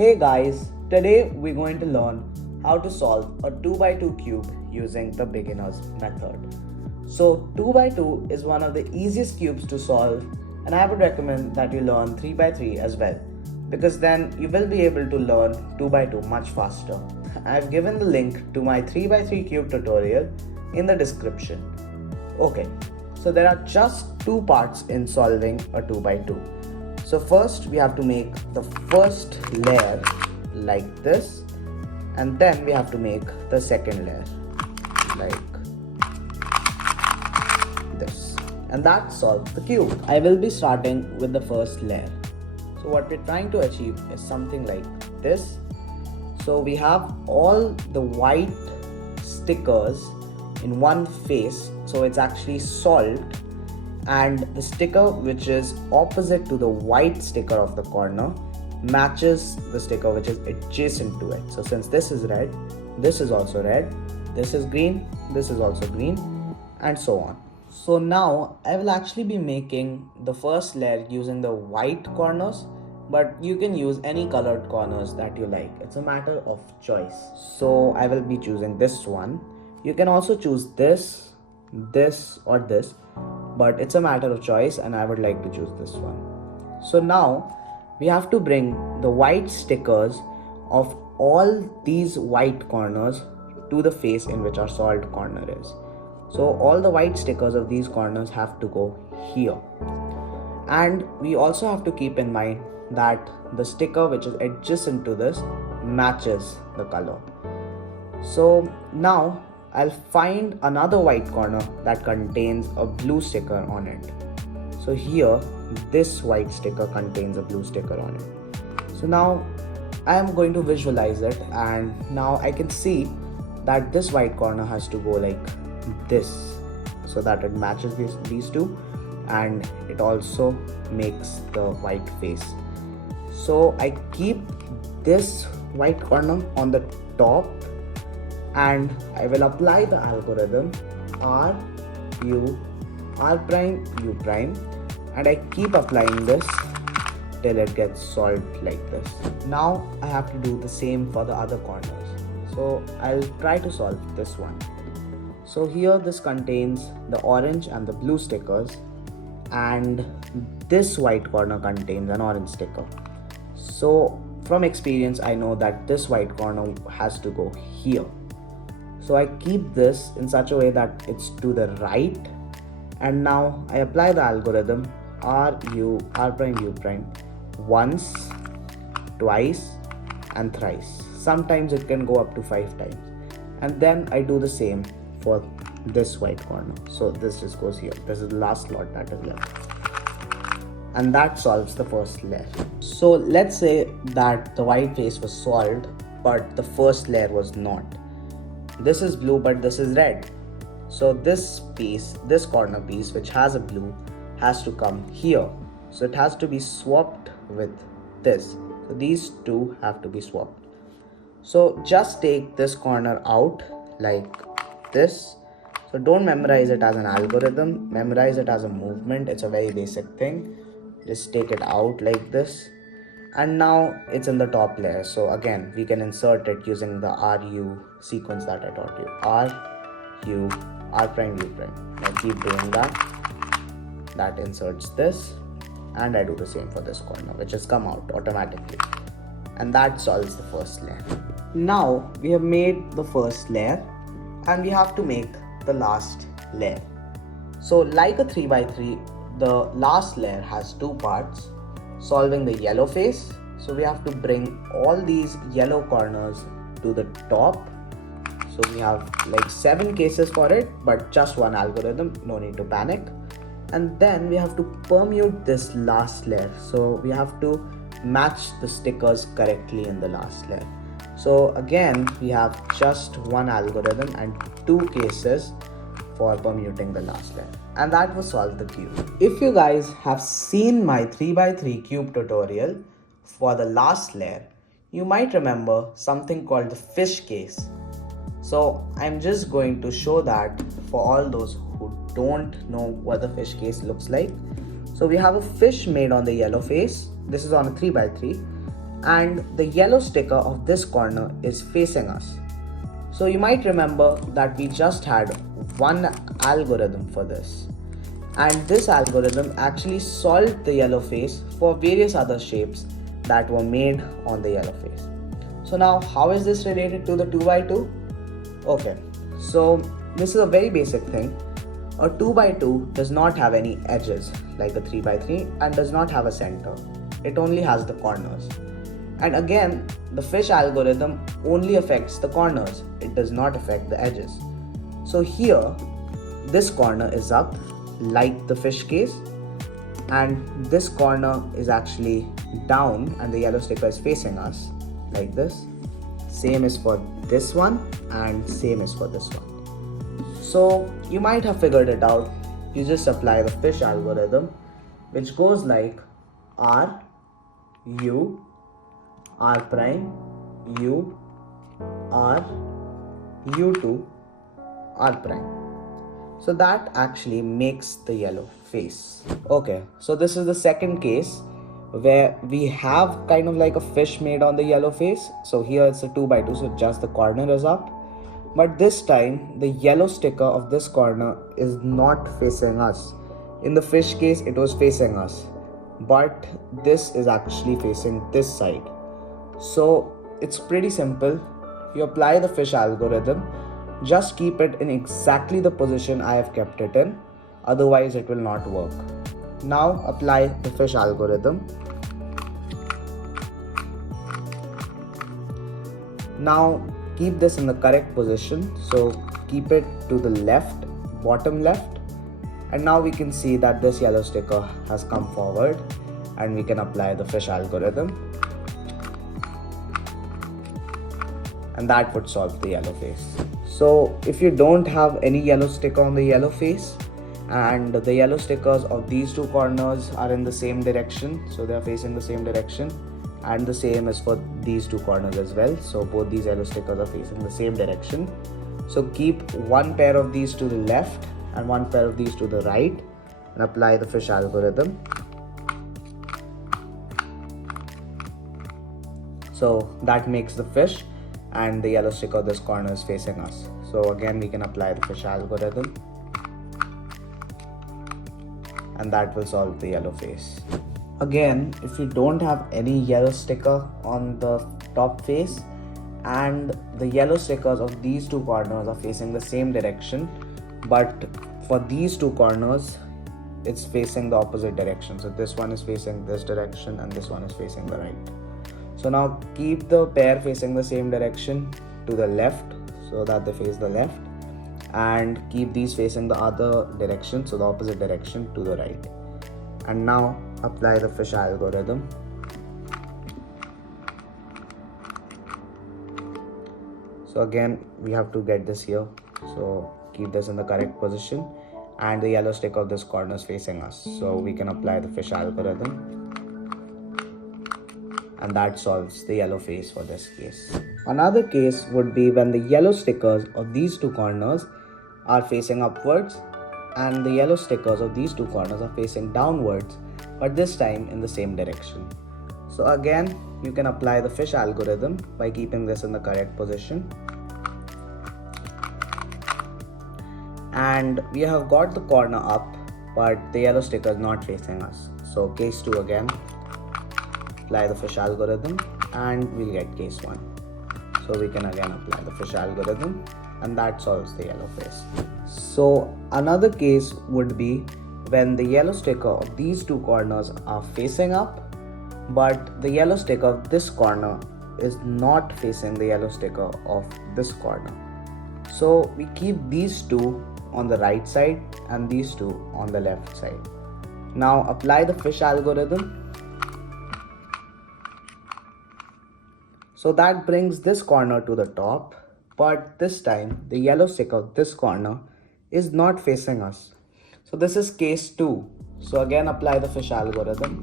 Hey guys, today we're going to learn how to solve a 2 by 2 cube using the beginner's method. So 2 by 2 is one of the easiest cubes to solve, and I would recommend that you learn 3 by 3 as well, because then you will be able to learn 2 by 2 much faster. I've given the link to my 3 by 3 cube tutorial in the description. Okay, so there are just two parts in solving a 2 by 2. So first we have to make the first layer like this, and then we have to make the second layer like this, and that solves the cube. I will be starting with the first layer. So what we're trying to achieve is something like this. So we have all the white stickers in one face, so it's actually solved, and the sticker which is opposite to the white sticker of the corner matches the sticker which is adjacent to it. So since this is red, this is also red, this is green, this is also green, and so on. So now I will actually be making the first layer using the white corners, but you can use any colored corners that you like. It's a matter of choice. So I will be choosing this one. You can also choose this, or this, but it's a matter of choice, and I would like to choose this one. So now we have to bring the white stickers of all these white corners to the face in which our solved corner is. So all the white stickers of these corners have to go here. And we also have to keep in mind that the sticker which is adjacent to this matches the color. So now I'll find another white corner that contains a blue sticker on it. So here, this white sticker contains a blue sticker on it. So now I am going to visualize it, and now I can see that this white corner has to go like this, so that it matches these two, and it also makes the white face. So I keep this white corner on the top, and I will apply the algorithm R, U, R prime, U prime, and I keep applying this till it gets solved like this. Now I have to do the same for the other corners. So I'll try to solve this one. So here this contains the orange and the blue stickers, and this white corner contains an orange sticker. So from experience I know that this white corner has to go here. So I keep this in such a way that it's to the right, and now I apply the algorithm R prime U prime once, twice, and thrice. Sometimes it can go up to 5 times, and then I do the same for this white corner. So this just goes here. This is the last slot that is left, and that solves the first layer. So let's say that the white face was solved, but the first layer was not. This is blue, but this is red. So this piece, this corner piece which has a blue, has to come here. So it has to be swapped with this. So these two have to be swapped. So just take this corner out like this. So don't memorize it as an algorithm, memorize it as a movement. It's a very basic thing. Just take it out like this, and now it's in the top layer. So again, we can insert it using the RU sequence that I taught you. RU, R prime, U prime. I keep doing that. That inserts this, and I do the same for this corner, which has come out automatically. And that solves the first layer. Now we have made the first layer, and we have to make the last layer. So like a 3 by 3, the last layer has two parts. Solving the yellow face, so we have to bring all these yellow corners to the top. So we have like 7 cases for it, but just one algorithm, no need to panic. And then we have to permute this last layer, so we have to match the stickers correctly in the last layer. So again, we have just one algorithm and 2 cases for permuting the last layer, and that will solve the cube. If you guys have seen my 3 by 3 cube tutorial for the last layer, you might remember something called the fish case. So I'm just going to show that for all those who don't know what the fish case looks like. So we have a fish made on the yellow face. This is on a 3 by 3, and the yellow sticker of this corner is facing us. So you might remember that we just had one algorithm for this, and this algorithm actually solved the yellow face for various other shapes that were made on the yellow face. So now how is this related to the 2x2? Okay, so this is a very basic thing. A 2x2 does not have any edges like a 3x3 and does not have a center. It only has the corners. And again, the fish algorithm only affects the corners. It does not affect the edges. So here, this corner is up like the fish case, and this corner is actually down and the yellow sticker is facing us like this. Same is for this one and same is for this one. So you might have figured it out. You just apply the fish algorithm, which goes like R, U, R prime, U, R, U2, R prime. So that actually makes the yellow face. Okay, so this is the second case where we have kind of like a fish made on the yellow face. So here it's a 2x2, so just the corner is up. But this time the yellow sticker of this corner is not facing us. In the fish case it was facing us, but this is actually facing this side. So it's pretty simple. You apply the fish algorithm, just keep it in exactly the position I have kept it in, otherwise it will not work. Now apply the fish algorithm. Now keep this in the correct position, so keep it to the left, bottom left, and now we can see that this yellow sticker has come forward and we can apply the fish algorithm, and that would solve the yellow face. So if you don't have any yellow sticker on the yellow face and the yellow stickers of these two corners are in the same direction, so they are facing the same direction, and the same is for these two corners as well, so both these yellow stickers are facing the same direction. So keep one pair of these to the left and one pair of these to the right and apply the fish algorithm. So that makes the fish, and the yellow sticker of this corner is facing us. So again we can apply the fish algorithm, and that will solve the yellow face. Again, if you don't have any yellow sticker on the top face and the yellow stickers of these two corners are facing the same direction, but for these two corners it's facing the opposite direction, so this one is facing this direction and this one is facing the right. So now keep the pair facing the same direction to the left so that they face the left, and keep these facing the other direction, so the opposite direction, to the right. And now apply the fish algorithm. So again we have to get this here, so keep this in the correct position, and the yellow stick of this corner is facing us, so we can apply the fish algorithm, and that solves the yellow face for this case. Another case would be when the yellow stickers of these two corners are facing upwards and the yellow stickers of these two corners are facing downwards, but this time in the same direction. So again you can apply the fish algorithm by keeping this in the correct position, and we have got the corner up but the yellow sticker is not facing us. So case 2 again, apply the fish algorithm and we'll get case 1. So we can again apply the fish algorithm, and that solves the yellow face. So another case would be when the yellow sticker of these two corners are facing up, but the yellow sticker of this corner is not facing the yellow sticker of this corner. So we keep these two on the right side and these two on the left side. Now apply the fish algorithm. So that brings this corner to the top, but this time the yellow sticker of this corner is not facing us. So this is case 2. So again apply the fish algorithm.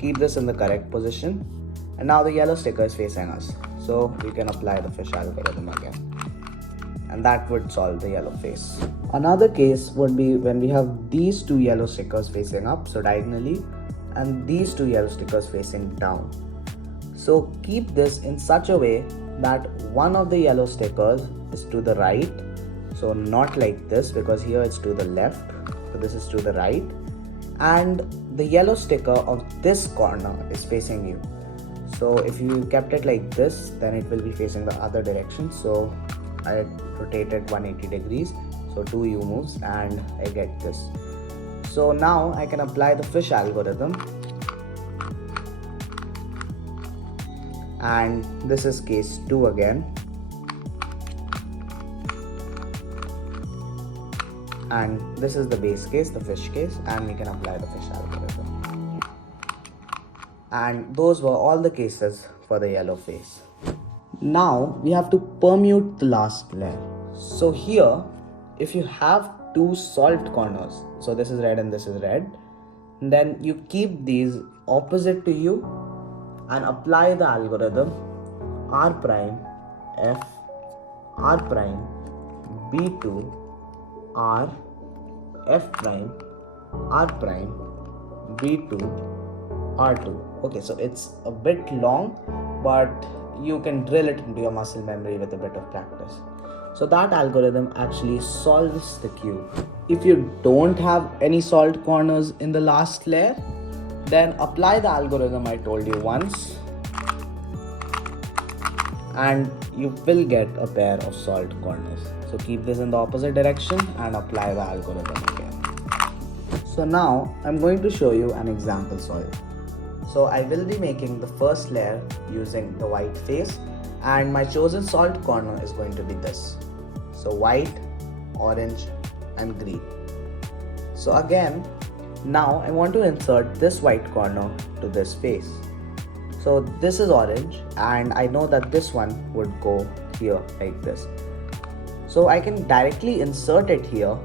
Keep this in the correct position, and now the yellow sticker is facing us. So we can apply the fish algorithm again, and that would solve the yellow face. Another case would be when we have these two yellow stickers facing up, so diagonally, and these two yellow stickers facing down. So keep this in such a way that one of the yellow stickers is to the right. So not like this, because here it's to the left. So this is to the right. And the yellow sticker of this corner is facing you. So if you kept it like this, then it will be facing the other direction. So I rotated 180 degrees. So 2 U moves and I get this. So now I can apply the fish algorithm. And this is case 2 again. And this is the base case, the fish case, and we can apply the fish algorithm. And those were all the cases for the yellow face. Now we have to permute the last layer. So here, if you have two solved corners, so this is red and this is red, then you keep these opposite to you and apply the algorithm R prime F R prime B2 R F prime R prime B2 R2. Okay, so it's a bit long, but you can drill it into your muscle memory with a bit of practice. So that algorithm actually solves the cube. If you don't have any solved corners in the last layer, then apply the algorithm I told you once and you will get a pair of solved corners. So keep this in the opposite direction and apply the algorithm again. So now I'm going to show you an example solve. So I will be making the first layer using the white face, and my chosen solved corner is going to be this. So white, orange and green. So again, now I want to insert this white corner to this face. So this is orange and I know that this one would go here like this. So I can directly insert it here,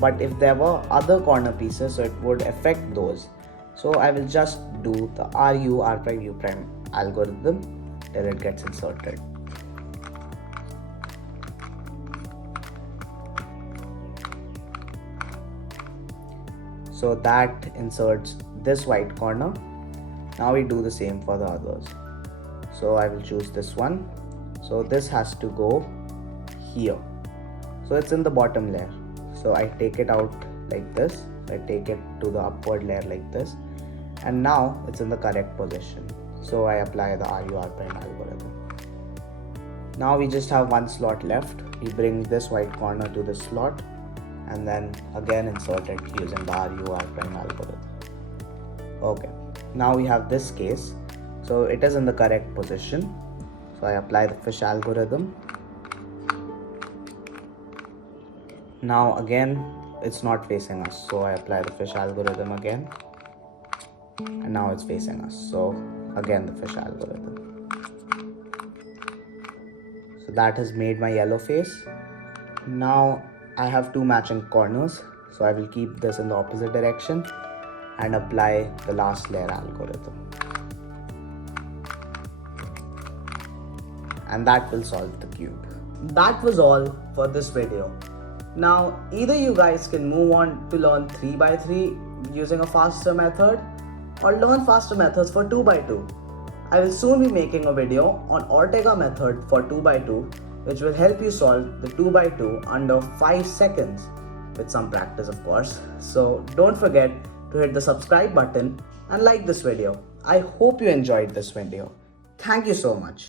but if there were other corner pieces, so it would affect those. So I will just do the RU R prime U prime algorithm till it gets inserted. So that inserts this white corner. Now we do the same for the others. So I will choose this one. So this has to go here. So it's in the bottom layer. So I take it out like this. I take it to the upward layer like this. And now it's in the correct position. So I apply the RUR prime algorithm. Now we just have one slot left. We bring this white corner to this slot and then again insert it using the RUR prime algorithm. Okay, now we have this case. So it is in the correct position. So I apply the fish algorithm. Now again, it's not facing us. So I apply the fish algorithm again. And now it's facing us. So again, the fish algorithm. So that has made my yellow face. Now I have two matching corners. So I will keep this in the opposite direction and apply the last layer algorithm. And that will solve the cube. That was all for this video. Now either you guys can move on to learn 3x3 using a faster method or learn faster methods for 2x2. I will soon be making a video on Ortega method for 2x2, which will help you solve the 2x2 under 5 seconds with some practice, of course. So don't forget to hit the subscribe button and like this video. I hope you enjoyed this video. Thank you so much.